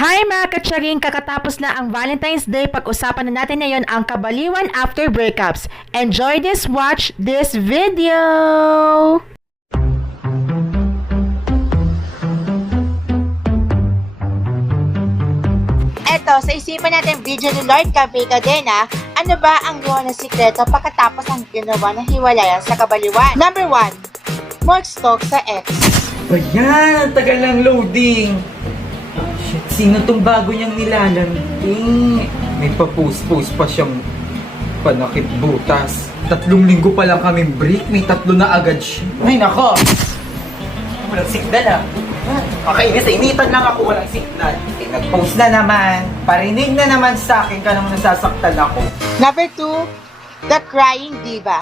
Hi mga katsaring! Kakatapos na ang Valentine's Day, pag-usapan na natin ngayon ang kabaliwan after breakups. Enjoy this, watch this video! Eto, sa isipan natin video ni Lord Cadena, ano ba ang gawa ng sikreto pagkatapos ang ginawa ng hiwalayan sa kabaliwan? Number 1, more stalk sa ex. Ayan, ang tagal ng loading. Shit, sino tong bago niyang nilalandi? May pa-post-post pa siyang panakit butas. 3 linggo pa lang kaming break, may 3 na agad siya. Ay, nako! Walang signal ah. Kakainis, initan lang ako, walang signal. Eh, nag-post na naman. Parinig na naman sa akin ka naman nasasaktan ako. Number 2, the crying diva.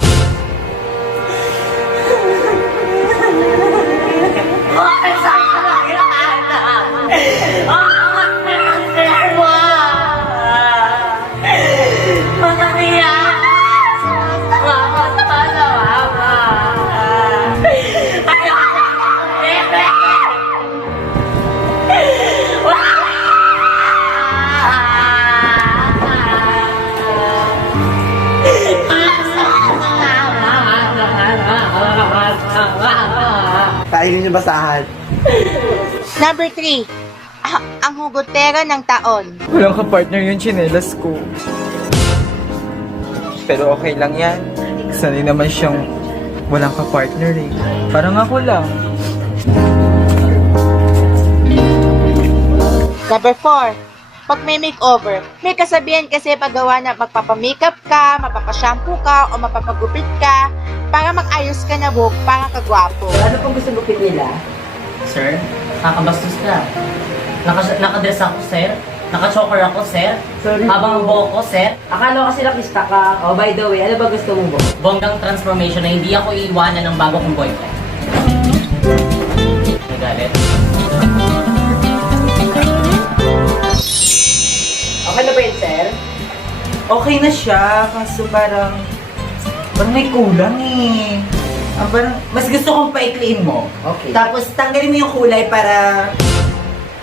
Kainin niyo basahan. Number 3, ang hugotera ng taon. Walang ka-partner yung chinelas ko. Pero okay lang yan. Sanay naman siyang walang ka-partner eh. Parang ako lang. Number 4, pag may makeover. May kasabihan kasi paggawa na magpapamakeup ka, mapapashampoo ka, o mapapagupit ka, para mag-ayos ka na buhok, para kagwapo. Ano pong gusto gupit nila? Sir, nakabastos ka. Nakadress ako, sir. Naka-choker ako, sir. Sorry Habang ang buhok ko, sir. Akala ko kasi nakista ka. Oh, by the way, ano ba gusto mo ba? Bonggang transformation na hindi ako iiwanan ng bago kong boyfriend. Nagalit? Okay na ba yun, sir? Okay na siya, kaso parang may kulang eh. Parang mas gusto kong paikliin mo. Okay. Tapos tanggalin mo yung kulay para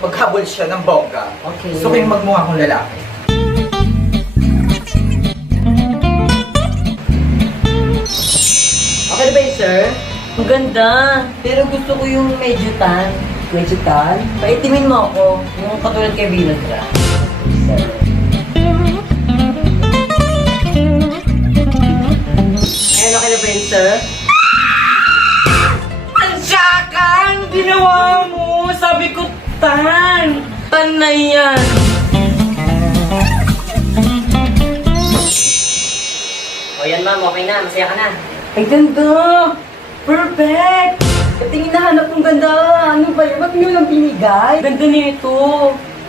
maghabol siya ng bongga. Okay. Gusto ko yung magmukha akong lalaki. Okay na ba yun, sir? Ang ganda! Pero gusto ko yung medyo tan. Medyo tan? Paitimin mo ako. Yung katulad kay Villagra. Ayan, okay na ba yun, sir? Ang syakang ginawa mo! Sabi ko, tan! Tan na yan! O yan ma'am, okay na. Masaya ka na. Ay, ganda! Perfect! Katingin na hanap ng ganda. Ano ba yun? Ba't nyo lang binigay? Ganda nito.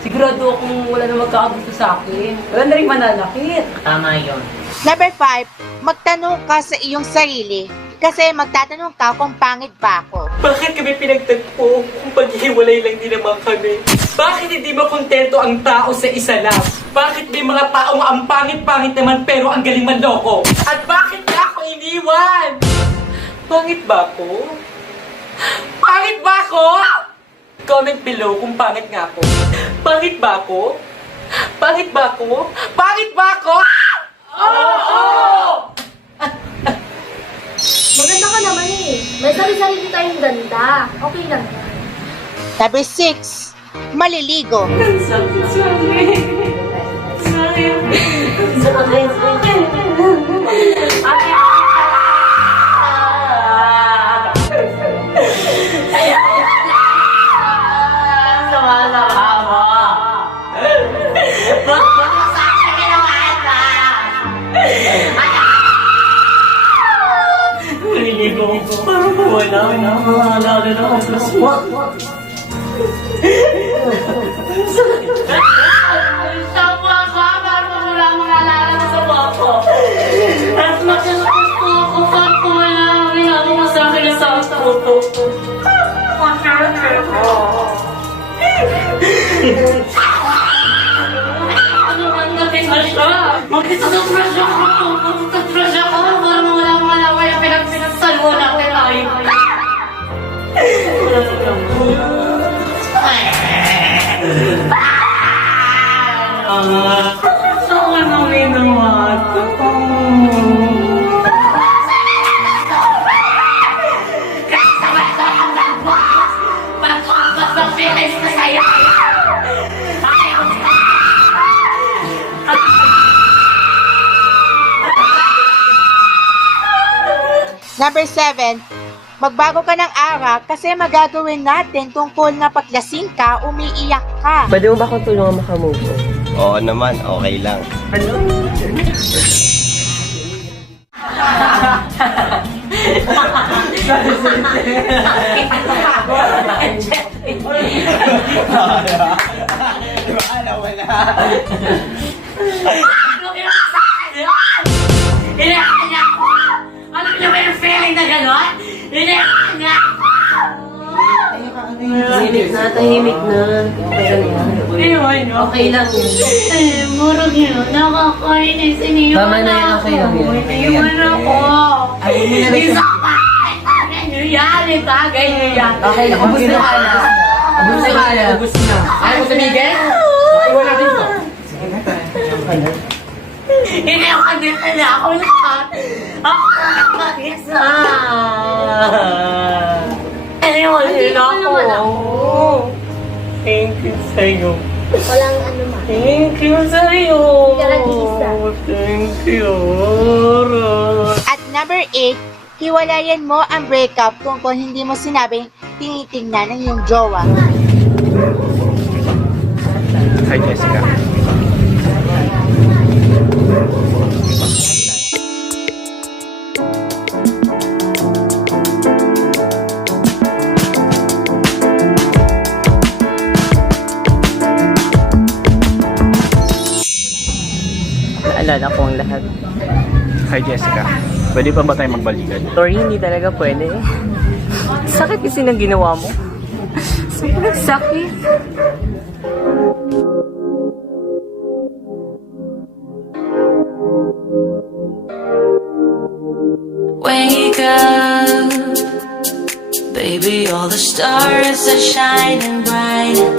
Sigurado akong wala na magkakagusto sa akin. Wala na rin mananakit. Tama yun. Number 5, magtanong ka sa iyong sarili. Kasi magtatanong ka kung pangit ba ako. Bakit kami pinagtagpo kung paghihiwalay lang din naman kami? Bakit hindi ba kontento ang tao sa isa lang? Bakit may mga taong ang pangit-pangit naman pero ang galing manloko? At bakit niya ako iniwan? Pangit ba ako? Pangit ba ako? Comment below kung pangit nga ako. Pangit ba ako? Pangit ba ako? Pangit ba ako? Oo! Maganda ka naman eh. May sarili-sarili tayong ganda. Okay lang yan. Number 6, maliligo. Naliligo ko. Parang wala na. Maalala na ako. Plus one. Tawa ka, parang wala mga alala sa bako. At magsasakusto ako, pag wala ang mo sa akin sa puto. Ano man natin na siya? Magkisasasra siya ako. Magkisasasra siya ako. Parang wala mga alala yung pinagsasalwa na tayo. Wala na lang. Ako nang ginawa to. Pagpapas ng feelings ko sa'yo. Number 7, magbago ka ng ara kasi magagawin natin tungkol na paglasing ka, umiiyak ka. Pwede mo ba akong tulungan makamove on? Oo naman, okay lang. Ano ginawa sa akin yun? Hinahan niya ako! Alam niyo ba yung feeling na gano'n? Hinahan niya ako! Tahimik na. Iwan niyo. Okay lang yun. Eh, murag yun. Nakakainis. Iniwan Tama na yan, okay lang yun. Iniwan ako. Isa pa! Itagay niyo yan! Itagay niyo yan! Okay, ubus na ka na. Ubus na ka na. Ubus na. Ayaw mo tumigil? Iwan natin to. Iniwan nila na ako lahat. Ako lang mag-isa. Iniwan nila ako. Thank you sa'yo. Walang ano ma. Thank you sa'yo. Thank you. At number 8, hiwalayan mo ang breakup kung hindi mo sinabing tinitingnan ng iyong jowa. Hi, Jessica. Naalala ko ang lahat. Hi, Jessica. Pwede pa ba tayo magbalikan? Tori, hindi talaga pwede. Sakit kasi ng ginawa mo. Sobrang sakit. Wake up, baby, all the stars are shining bright.